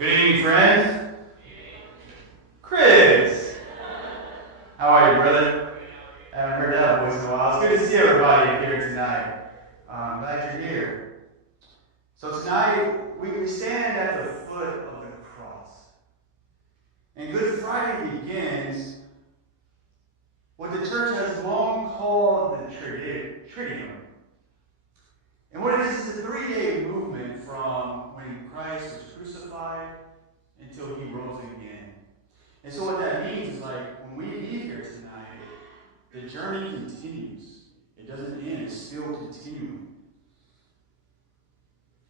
Good evening, friends. Chris, how are you, brother? I haven't heard that voice in a while. It's good to see everybody here tonight. I'm glad you're here. So tonight, we stand at the foot of the cross. And Good Friday begins what the church has long called the Triduum. And what it is a 3-day movement from when Christ was crucified until he rose again. And so what that means is when we leave here tonight, the journey continues. It doesn't end, it's still continuing.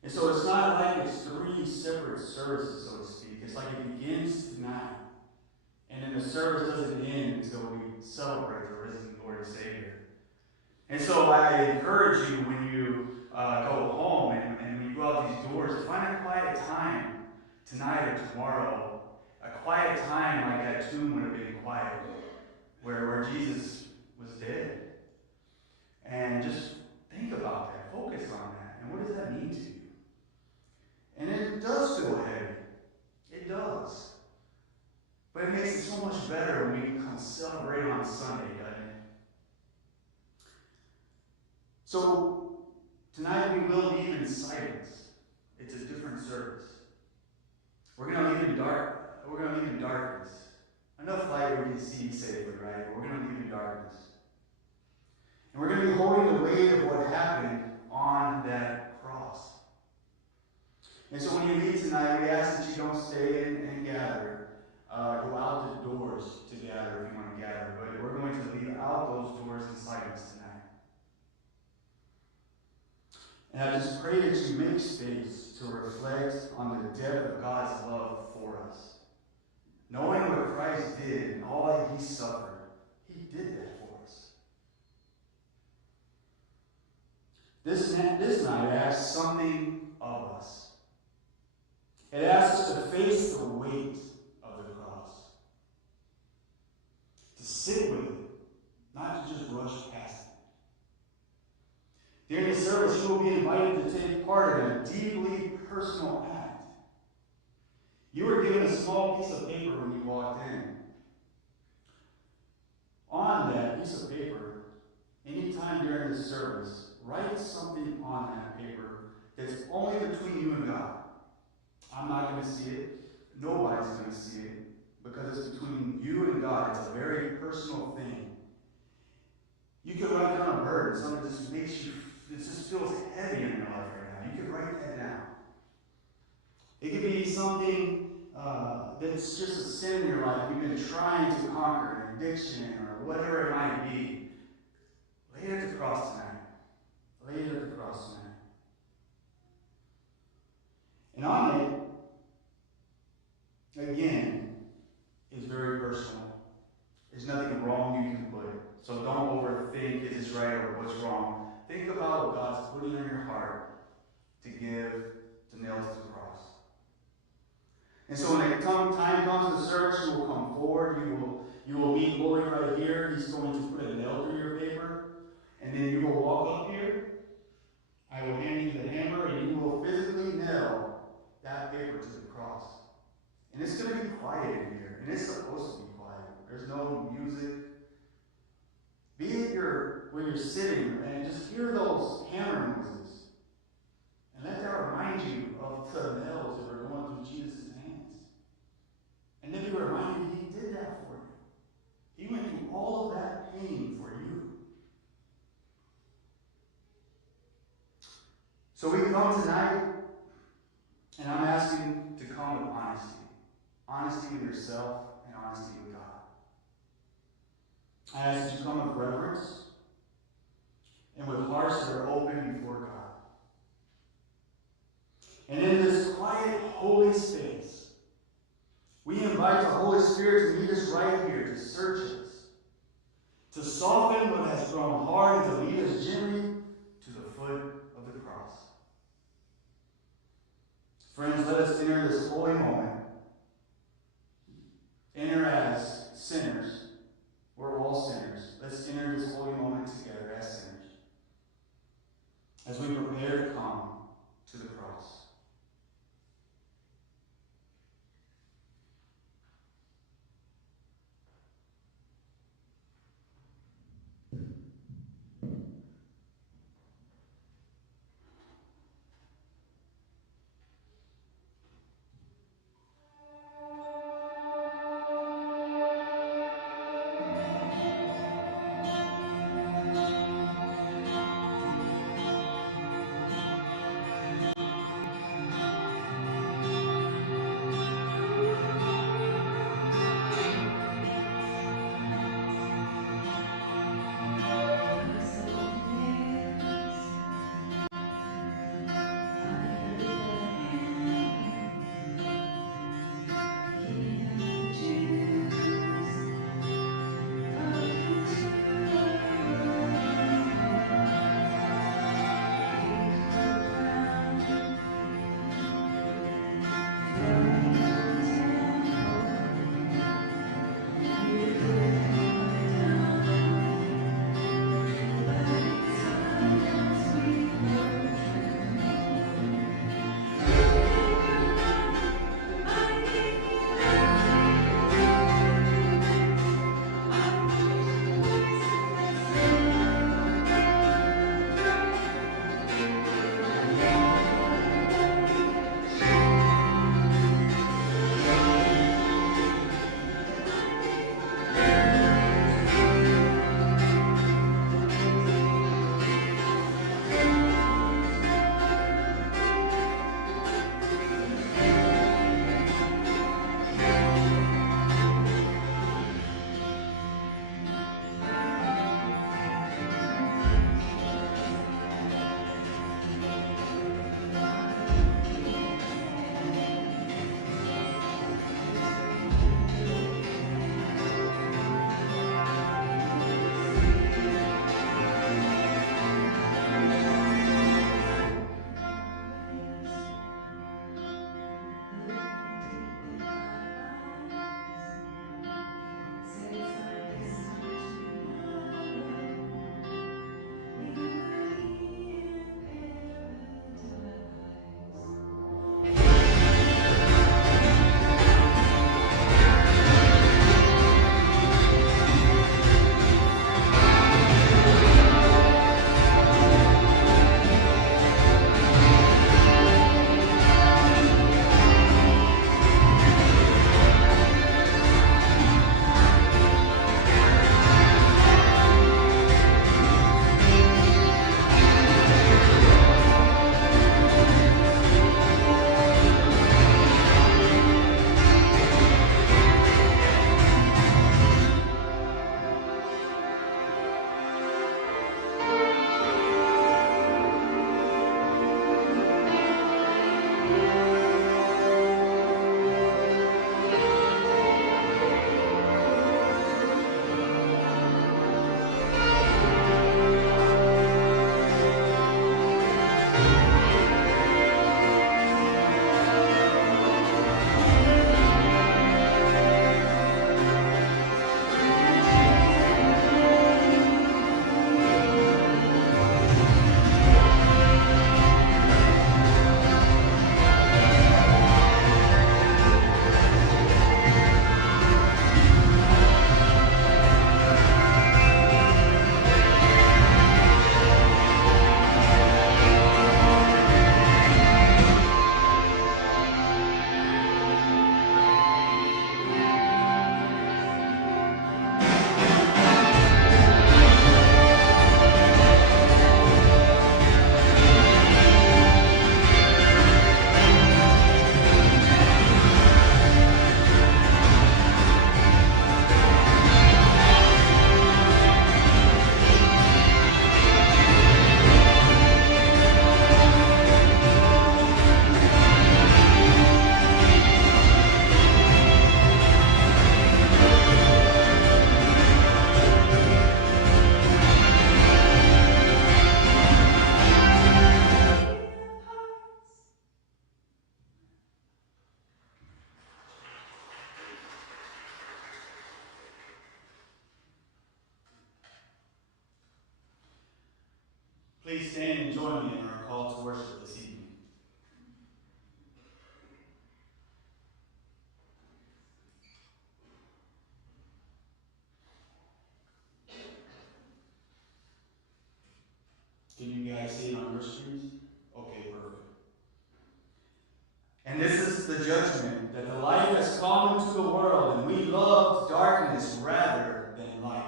And so it's not like it's 3 separate services, so to speak. It's like it begins tonight. And then the service doesn't end until we celebrate the risen Lord and Savior. And so I encourage you when you go home and when you go out these doors, find a quiet time tonight or tomorrow. A quiet time like that tomb would have been quiet, where Jesus was dead. And just think about that, focus on that, and what does that mean to you? And it does feel heavy. It does. But it makes it so much better when we can come celebrate on Sunday, doesn't it? So tonight we will leave in silence. It's a different service. We're going to leave in darkness. Enough light where we can see safely, right? But we're going to leave in darkness. And we're going to be holding the weight of what happened on that cross. And so when you leave tonight, we ask that you don't stay in and gather. Go out the doors to gather if you want to gather. But we're going to leave out those doors in silence tonight. And I just pray that you make space to reflect on the depth of God's love for us. Knowing what Christ did and all that he suffered, he did that for us. This night asks something of us. It asks us to face the weight of the cross. To sit with it, not to just rush past it. During the service, you will be invited to take part in a deeply personal act. You were given a small piece of paper when you walked in. On that piece of paper, anytime during the service, write something on that paper that's only between you and God. I'm not going to see it. Nobody's going to see it because it's between you and God. It's a very personal thing. You could write down a burden, something that just makes you, it just feels heavy in your life right now. You could write that down. It could be something that's just a sin in your life you've been trying to conquer, an addiction or whatever it might be. Lay it at the cross tonight. Lay it at the cross tonight. And on it, again, is very personal. There's nothing wrong you can put. So don't overthink, is this right or what's wrong. Think about what God's putting in your heart to give to nail to the cross. And so when the time comes to the service, you will come forward. You will meet Lloyd right here. He's going to put a nail through your paper. And then you will walk up here. I will hand you the hammer, and you will physically nail that paper to the cross. And it's going to be quiet in here. And it's supposed to be quiet. There's no music. Be it where you're sitting and just hear those hammer noises. And let that remind you of the nails that are going through Jesus' hands. And then be reminded he did that for you. He went through all of that pain for you. So we come tonight, and I'm asking to come with honesty. Honesty with yourself and honesty with God. I ask that you come with reverence and with hearts that are open before God. And in this quiet, holy space, we invite the Holy Spirit to meet us right here, to search us, to soften what has grown hard, and to lead us gently to the foot of the cross. Friends, let us enter this holy moment. Enter as sinners. We're all sinners. Let's enter this holy moment together as sinners as we prepare to come to the cross. Please stand and join me in our call to worship this evening. Can you guys see it on your screens? Okay, perfect. And this is the judgment, that the light has come into the world, and we loved darkness rather than light.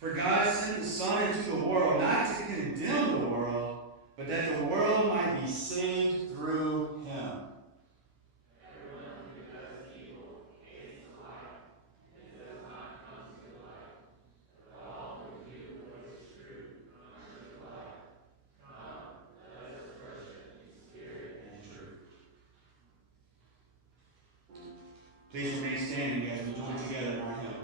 For God sent the Son into the world, not to condemn the world, but that the world might be saved through him. Everyone who does evil hates the light and does not come to the light, but all who do what is true come to the light. Come, let us worship in spirit and truth. Please remain standing as we join together in our hymn.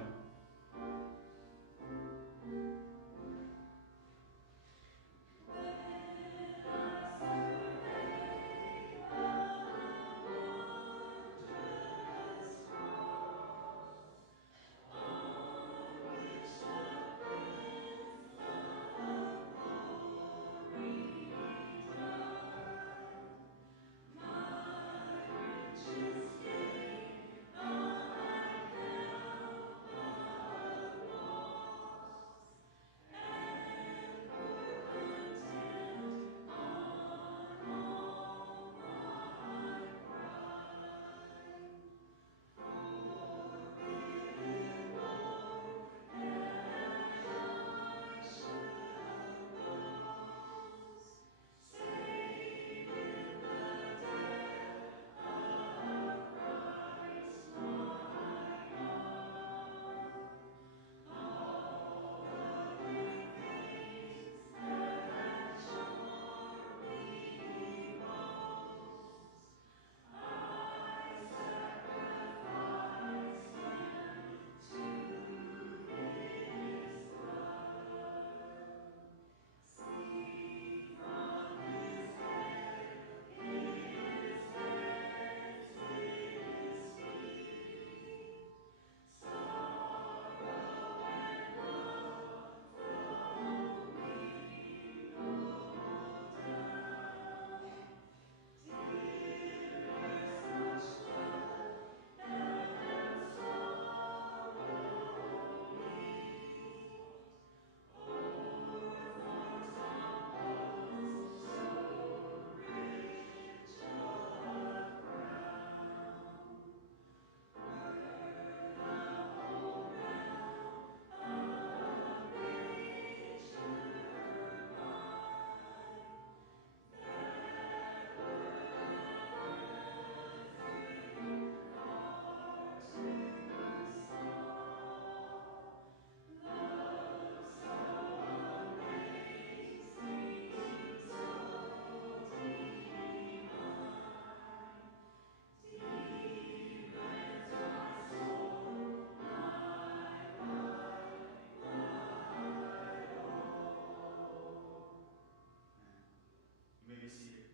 You may be seated.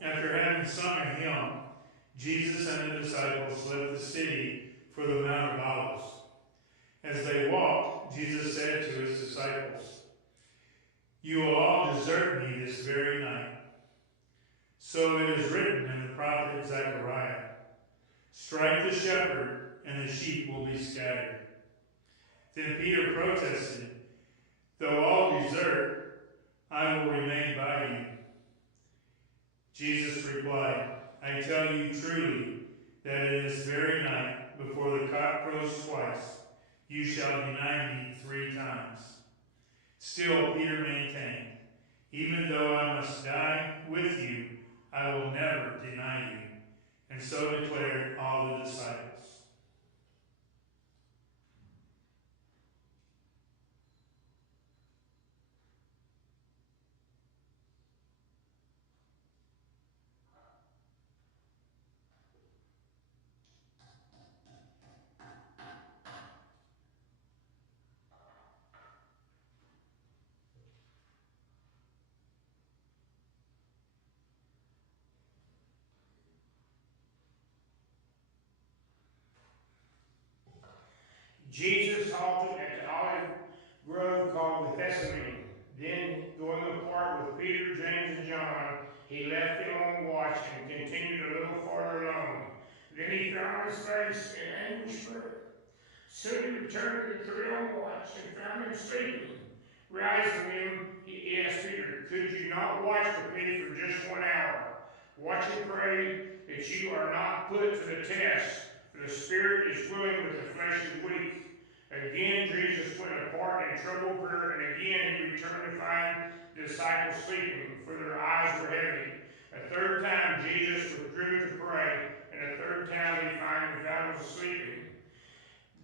After having sung a hymn, Jesus and the disciples left the city for the Mount of Olives. As they walked, Jesus said to his disciples, "You will all desert me this very night. So it is written in the prophet Zechariah, 'Strike the shepherd, and the sheep will be scattered.'" Then Peter protested, "Though all desert, I will remain by you." Jesus replied, "I tell you truly that in this very night, before the cock crows twice, you shall deny me 3 times. Still Peter maintained, "Even though I must die with you, I will never deny you." And so declared all the disciples. Jesus halted at the olive grove called Gethsemane. Then, going apart with Peter, James, and John, he left them on watch and continued a little farther alone. Then he fell on his face in anguish prayer. Soon he returned to the three on watch and found them sleeping. Rousing them, he asked Peter, "Could you not watch with me for just 1 hour? Watch and pray that you are not put to the test, for the spirit is willing but the flesh is weak." Again Jesus went apart in troubled prayer, and again he returned to find the disciples sleeping, for their eyes were heavy. A third time Jesus withdrew to pray, and a third time he found them sleeping.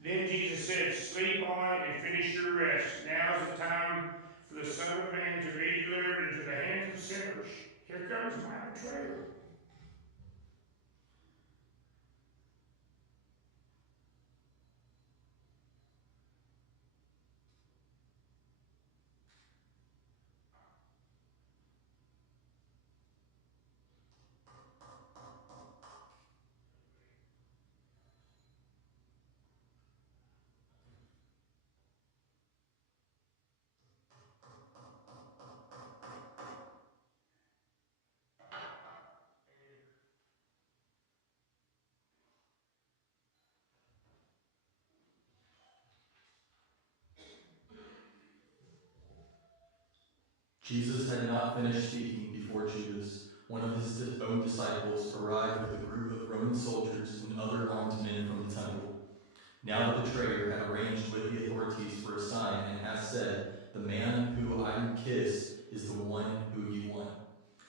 Then Jesus said, "Sleep on and finish your rest. Now is the time for the Son of Man to be delivered into the hands of sinners. Here comes my betrayer." Jesus had not finished speaking before Judas, one of his own disciples, arrived with a group of Roman soldiers and other armed men from the temple. Now the betrayer had arranged with the authorities for a sign and has said, "The man who I kiss is the one who you want."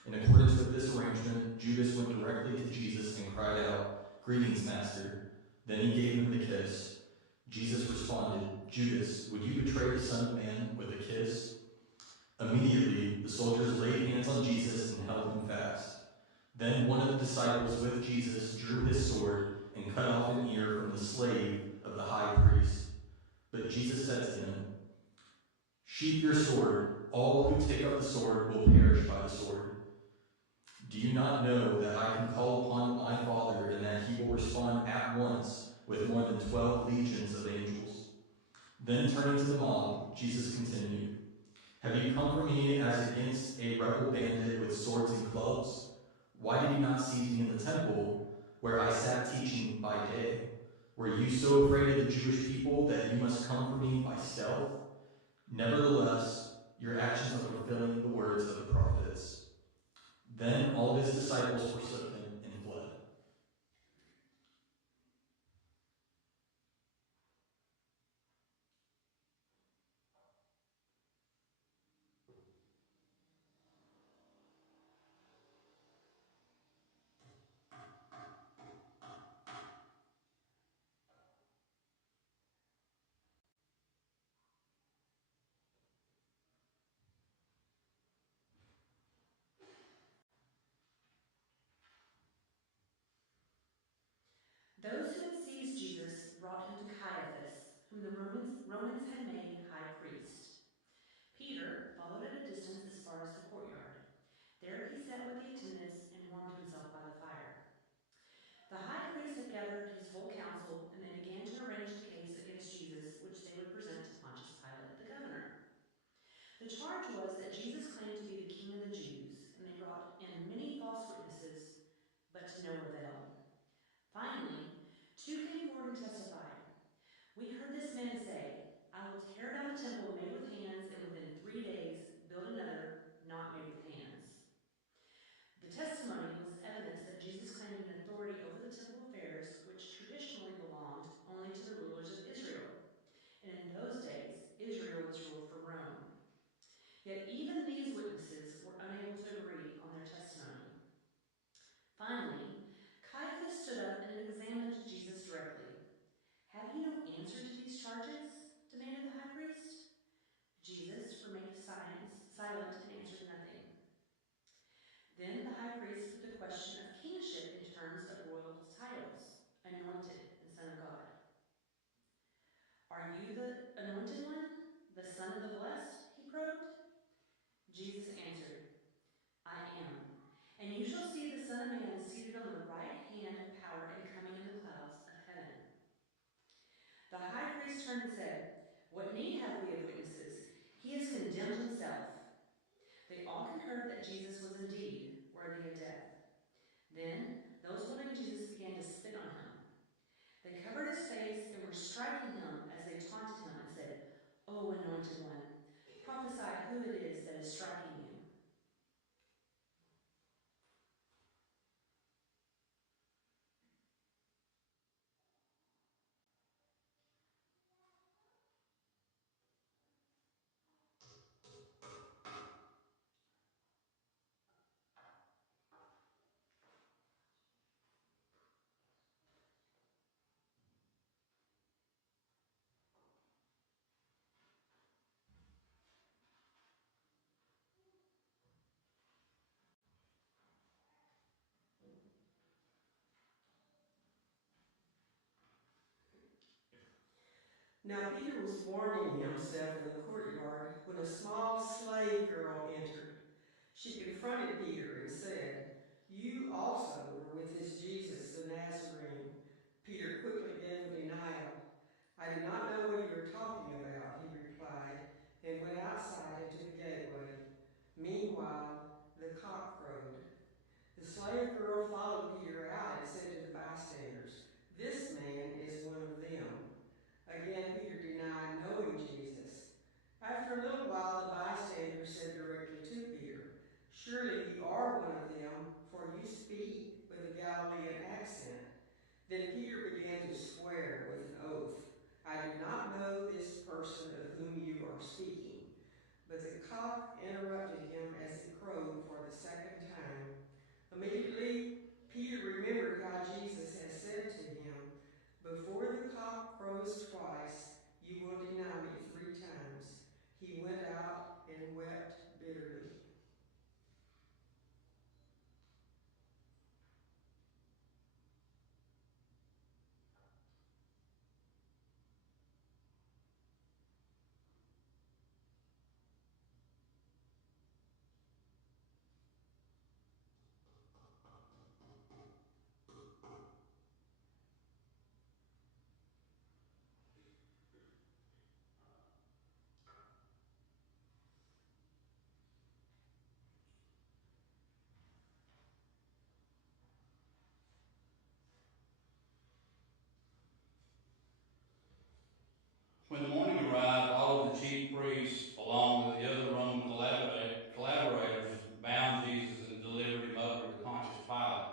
In accordance with this arrangement, Judas went directly to Jesus and cried out, "Greetings, Master." Then he gave him the kiss. Jesus responded, "Judas, would you betray the Son of Man with a kiss?" Immediately, the soldiers laid hands on Jesus and held him fast. Then one of the disciples with Jesus drew his sword and cut off an ear from the slave of the high priest. But Jesus said to him, "Sheath your sword. All who take up the sword will perish by the sword. Do you not know that I can call upon my Father and that he will respond at once with more than 12 legions of angels?" Then turning to the mob, Jesus continued, "Have you come for me as against a rebel bandit with swords and clubs? Why did you not seize me in the temple, where I sat teaching by day? Were you so afraid of the Jewish people that you must come for me by stealth? Nevertheless, your actions are fulfilling the words of the prophets." Then all his disciples forsook him and fled. Those who had seized Jesus brought him to Caiaphas, whom the Romans had made high priest. Peter followed at a distance as far as the courtyard. There he sat with the attendants and warmed himself by the fire. The high priest had gathered his full council, and they began to arrange the case against Jesus, which they would present to Pontius Pilate, the governor. The charge was that Jesus claimed to be the king of the Jews, and they brought in many false witnesses, but to no avail. Finally, two came forward and testified. "We heard this man say, 'I will tear down the temple made with hands, and within 3 days build another not made with hands.'" The testimony was evidence that Jesus claimed an authority over the temple affairs, which traditionally belonged only to the rulers of Israel. And in those days, Israel was ruled from Rome. Yet even these witnesses were unable to agree on their testimony. Finally, Caiaphas stood up and examined Jesus directly. "Have you no answer to these charges?" demanded the high priest. Jesus remained silent and answered nothing. Then the high priest put the question of kingship in terms of royal titles: anointed and son of God. "Are you the anointed one, the son of the blessed?" he probed. Jesus answered, "I am. And you shall see the Son of Man seated on the right hand of power and coming in the clouds of heaven." The high priest turned who it is that is striking you. Now Peter was warming himself in the courtyard when a small slave girl entered. She confronted Peter and said, "You also were with this Jesus the Nazarene." Peter quickly gave a denial. "I do not know what you are talking about," he replied, and went outside into the gateway. Meanwhile, the cock crowed. The slave girl followed Peter out and said to the bystanders, "This man is one of them." Again, Peter denied knowing Jesus. After a little while, the bystanders said directly to Peter, "Surely you are one of them, for you speak with a Galilean accent." Then Peter began to swear with an oath, "I do not know this person of whom you are speaking." But the cock interrupted him as it crowed for the second time. Immediately, Peter remembered how Jesus had said to him, "Before the cock crows twice, you will deny me 3 times." He went out and wept bitterly. When the morning arrived, all of the chief priests, along with the other Roman collaborators, bound Jesus and delivered him over to Pontius Pilate,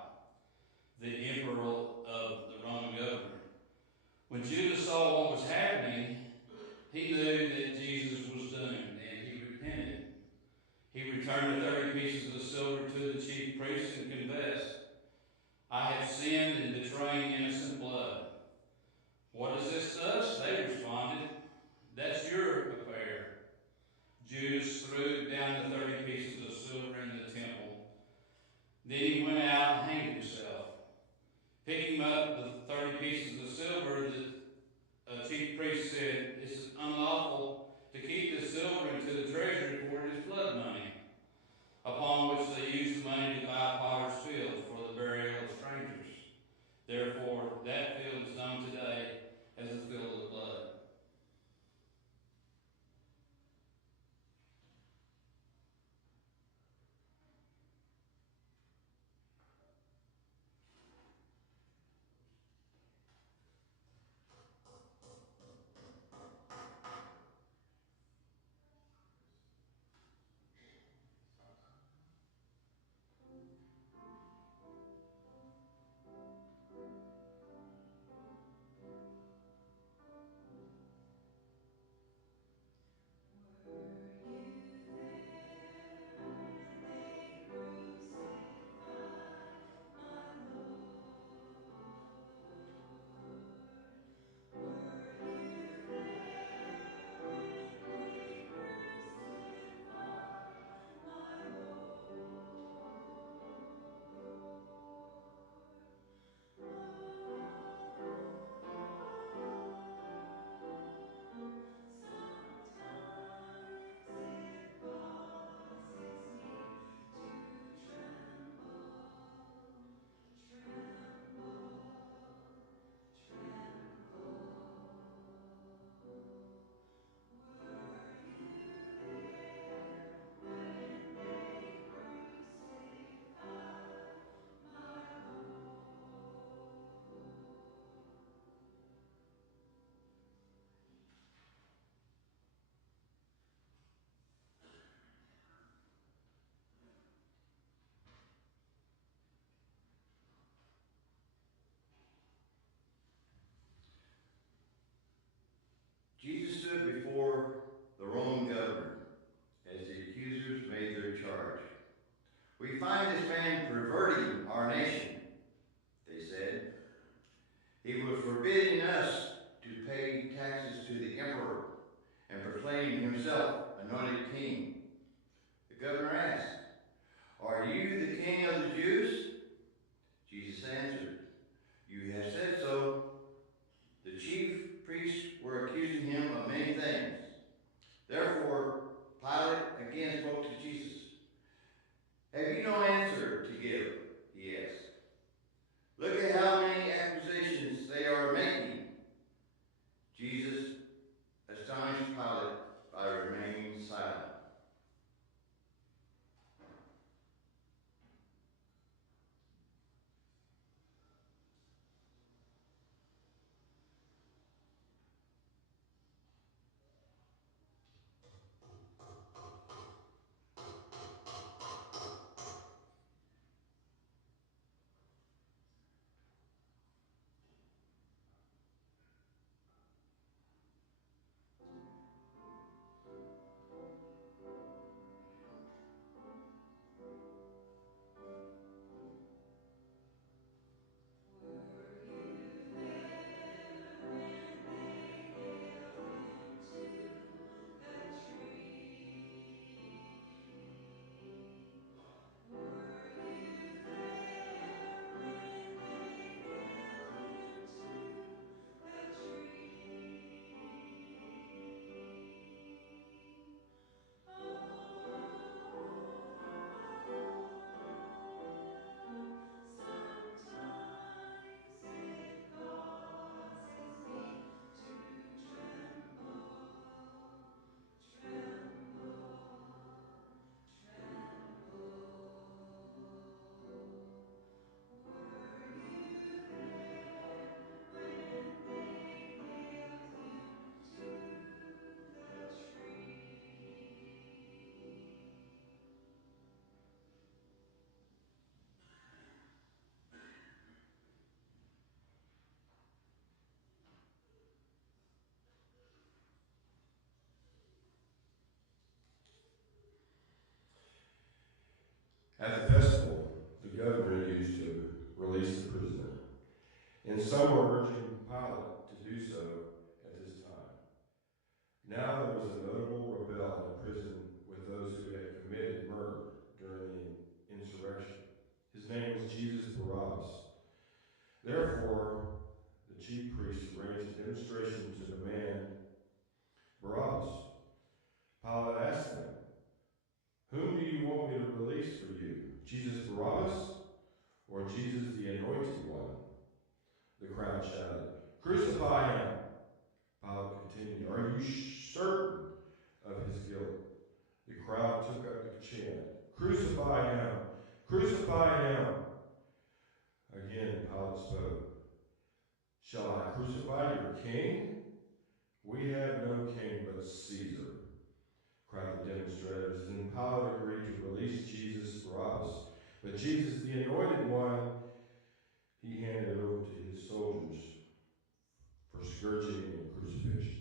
the emperor of the Roman governor. When Judas saw what was happening, he knew that Jesus was doomed, and he repented. He returned the 30 pieces of silver to the chief priests and confessed, "I have sinned in betraying innocent blood." "What is this to us?" they responded. "That's your affair." Judas threw down the 30 pieces of silver in the temple. Then he went out and hanged himself. Picking up the 30 pieces of silver, the chief priest said, "It's unlawful to keep this silver into the treasury, for it is blood money," upon which they used the money to buy potter's field for the burial of strangers. Therefore, that field is known today as the field of blood. proclaimed himself anointed king. The governor asked, "Are you the king of the Jews?" Jesus answered, "You have said so." The chief priests were accusing him of many things. Therefore, Pilate again spoke to Jesus. "Have you no answer to give?" he asked. "Look at how many accusations they are making." Jesus astonished Pilate by remaining silent. At the festival, the governor used to release the prisoner, and some were urging Pilate to do so at this time. Now there was a notable rebel in prison with those who had committed murder during the insurrection. His name was Jesus Barabbas. Therefore, the chief priests arranged a demonstration to demand Barabbas. Pilate asked them, "Whom do you want me to release for you, Jesus Barabbas or Jesus the Anointed One?" The crowd shouted, "Crucify him!" Pilate continued, "Are you certain of his guilt?" The crowd took up the chant, "Crucify him! Crucify him!" Again Pilate spoke, "Shall I crucify your king? We have no king but Caesar," cried the demonstrators. Then Pilate agreed to release Jesus Barabbas. But Jesus, the Anointed One, he handed over to his soldiers for scourging and crucifixion.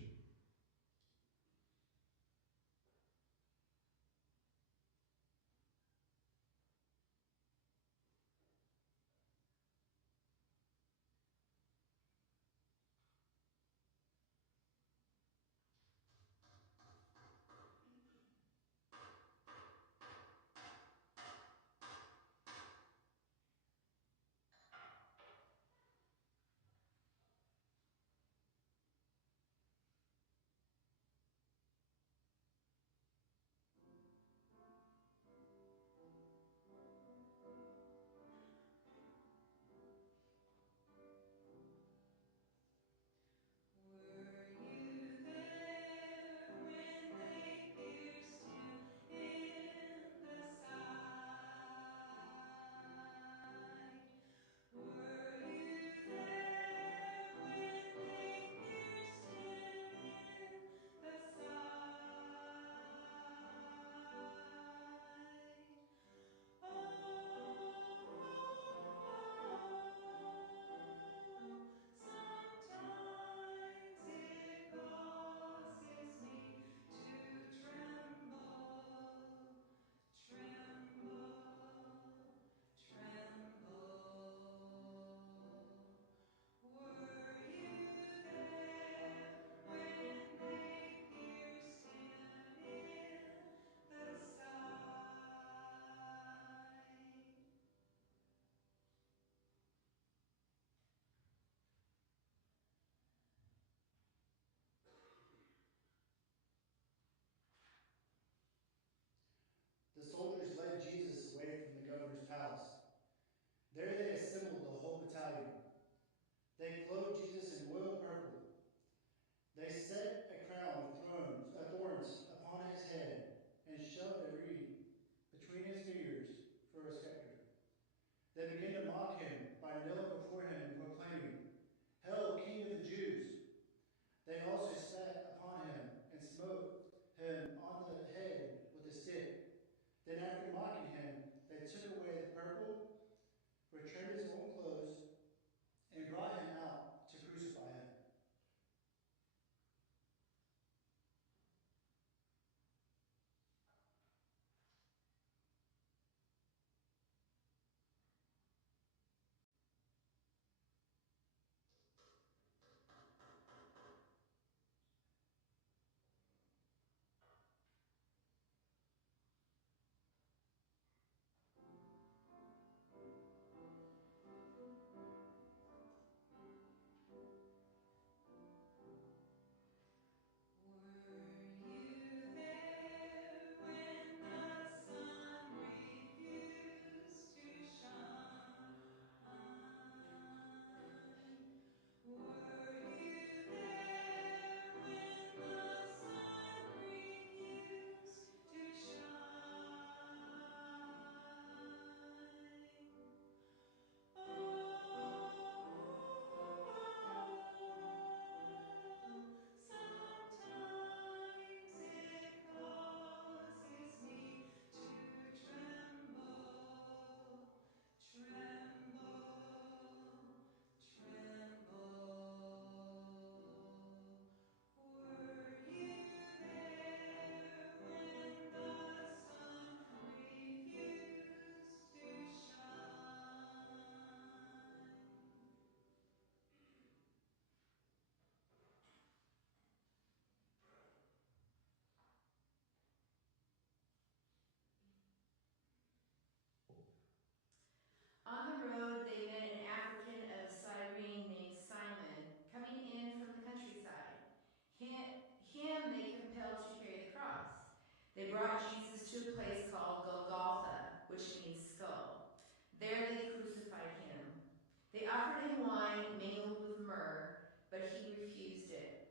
They brought Jesus to a place called Golgotha, which means skull. There they crucified him. They offered him wine mingled with myrrh, but he refused it.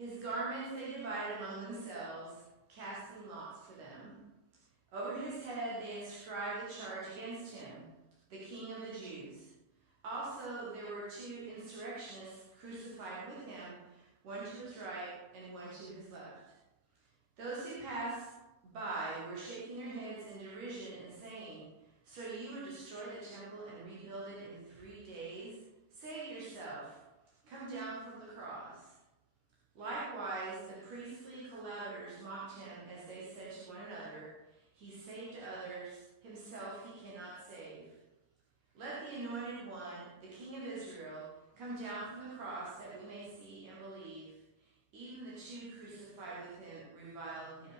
His garments they divided among themselves, casting lots for them. Over his head they inscribed the charge against him, the King of the Jews. Also there were two insurrectionists crucified with him, one to his right and one to his left. Those who passed by were shaking their heads in derision and saying, "So you would destroy the temple and rebuild it in 3 days? Save yourself. Come down from the cross." Likewise, the priestly collaborators mocked him as they said to one another, "He saved others, himself he cannot save. Let the Anointed One, the King of Israel, come down from the cross that we may see and believe." Even the two crucified with him reviled him.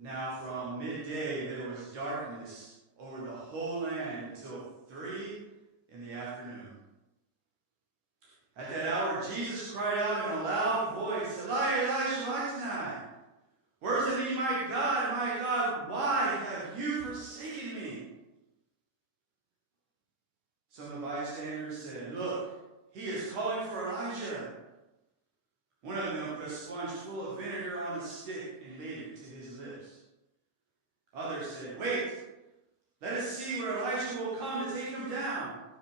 Now from midday there was darkness over the whole land until 3 in the afternoon. At that hour Jesus cried out in a loud voice, "Eli, Eli, sabachthani," words that mean, my God, why have you forsaken me?" Some of the bystanders said, "Look, he is calling for Elijah." One of them put a sponge full of vinegar on a stick and laid it to his lips. Others said, "Wait, let us see where Elijah will come to take him down."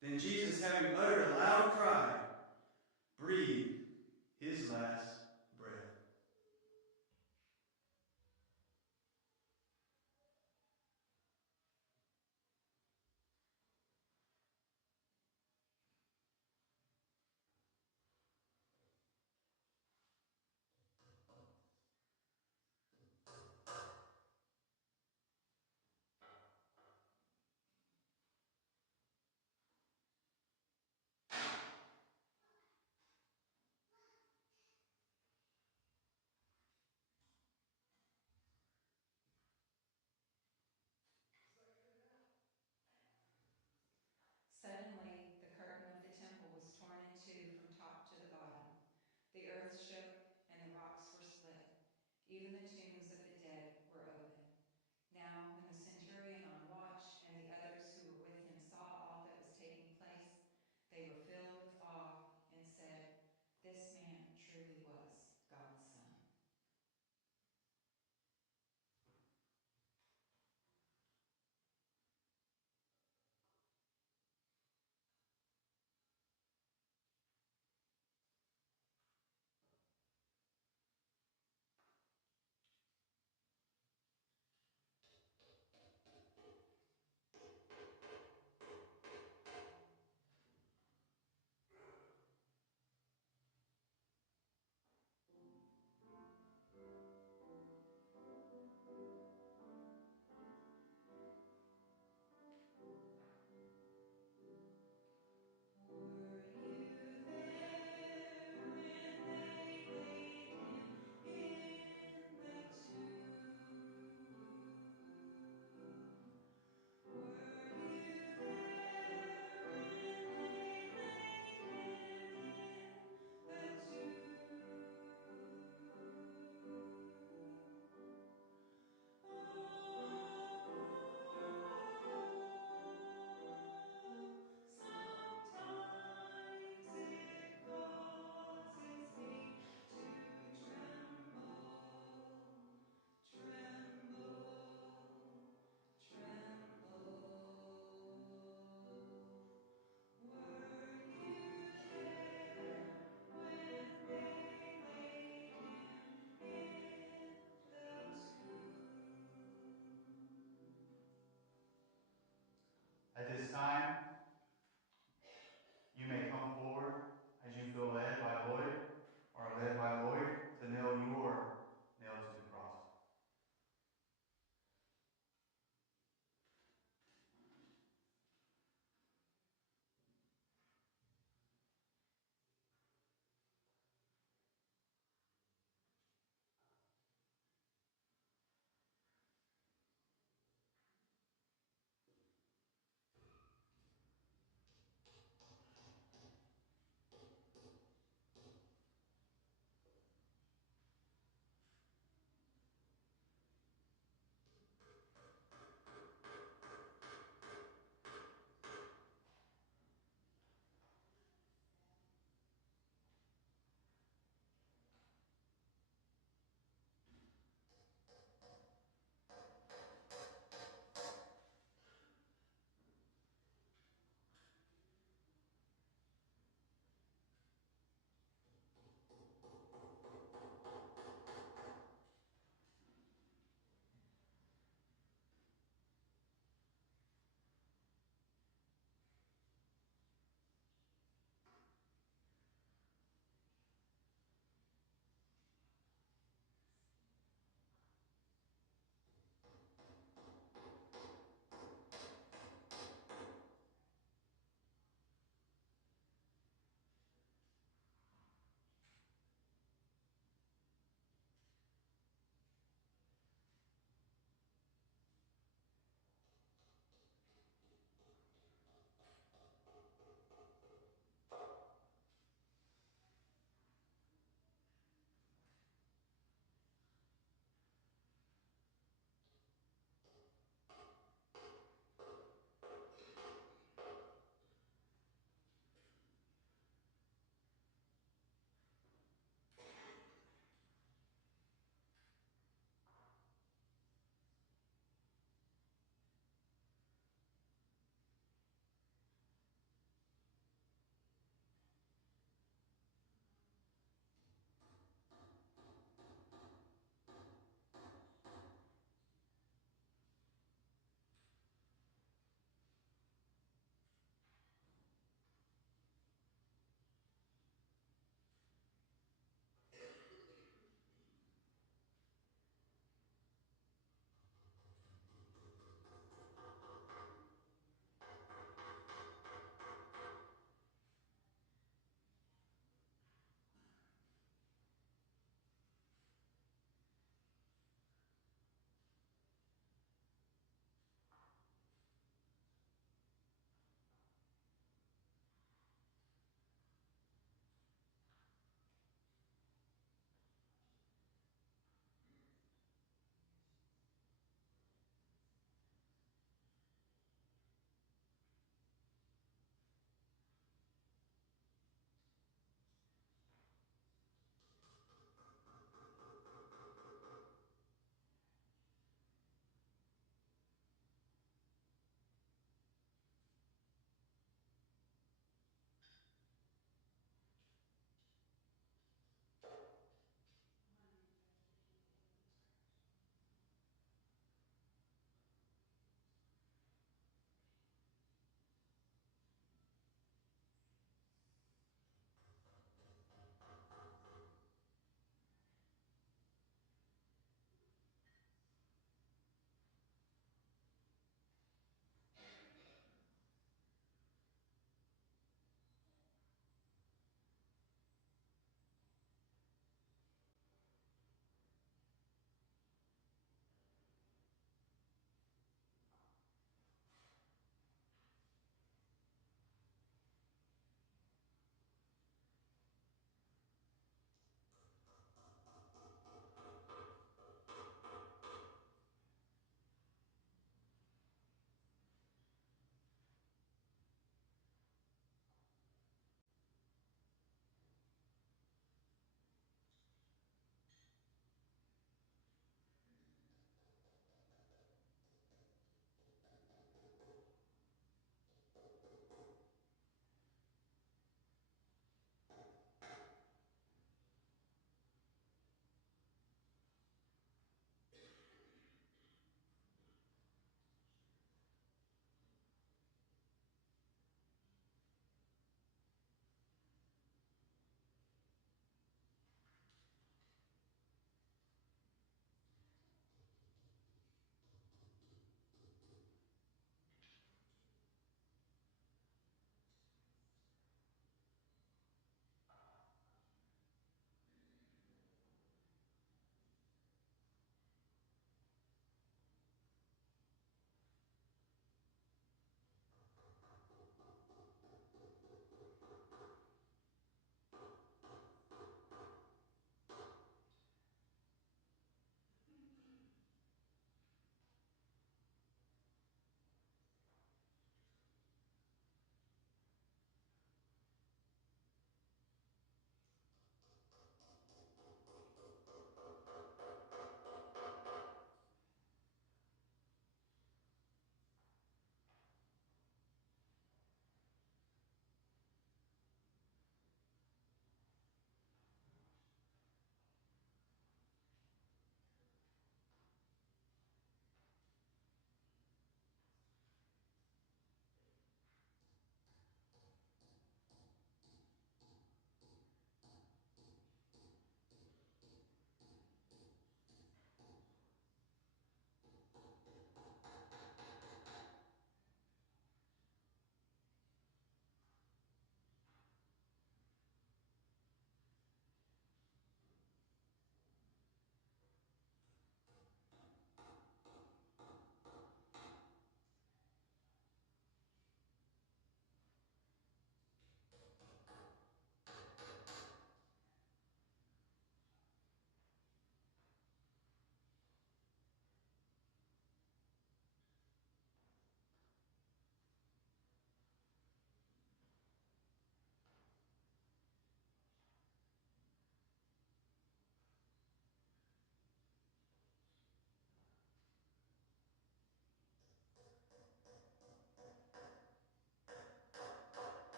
Then Jesus, having uttered a loud cry, breathed his last breath. Suddenly, the curtain of the temple was torn in two from top to the bottom. The earth shook and the rocks were split. Even the tombs of the dead were opened. Now, when the centurion on watch and the others who were with him saw all that was taking place, they were filled with awe and said, "This man truly was God's Son."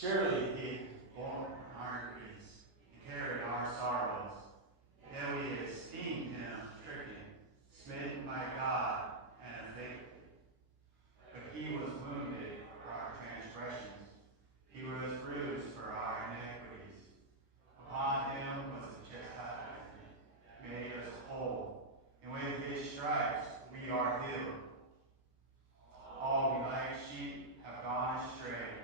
Surely he bore our griefs and carried our sorrows. Yet we esteemed him stricken, smitten by God, and afflicted. But he was wounded for our transgressions. He was bruised for our iniquities. Upon him was the chastisement that made us whole, and with his stripes we are healed. All we like sheep have gone astray.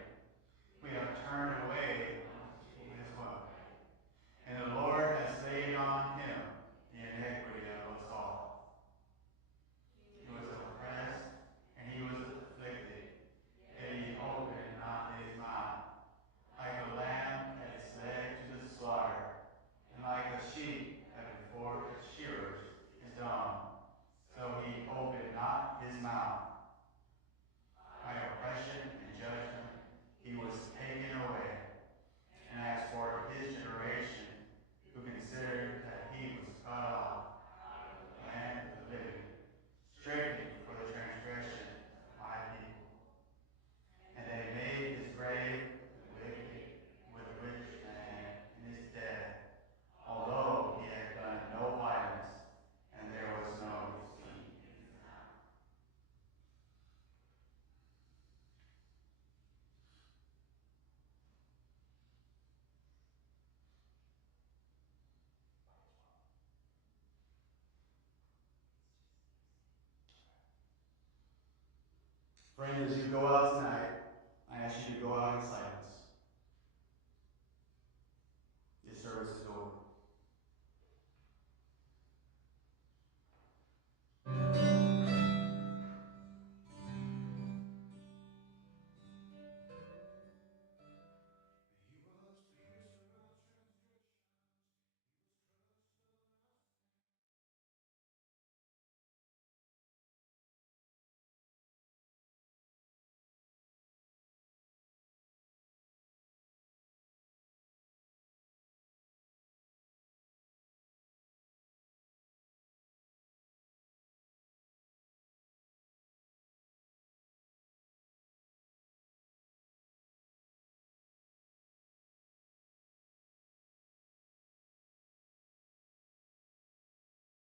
We have turned away unto his way. And the Lord has laid on him the iniquity of us all. He was oppressed, and he was afflicted, yet he opened not his mouth. Like a lamb that is led to the slaughter, and like a sheep that before its shearers is dumb, so he opened not his mouth. By oppression and judgment he was taken away. And as for his generation, who considered that he was cut off out of the land of the living, stricken for the transgression of my people. And they made his grave with a rich man in his death, although he had done no violence, and there was no deceit in his mouth. Friends, as you go out tonight, I ask you to go out in silence. This service is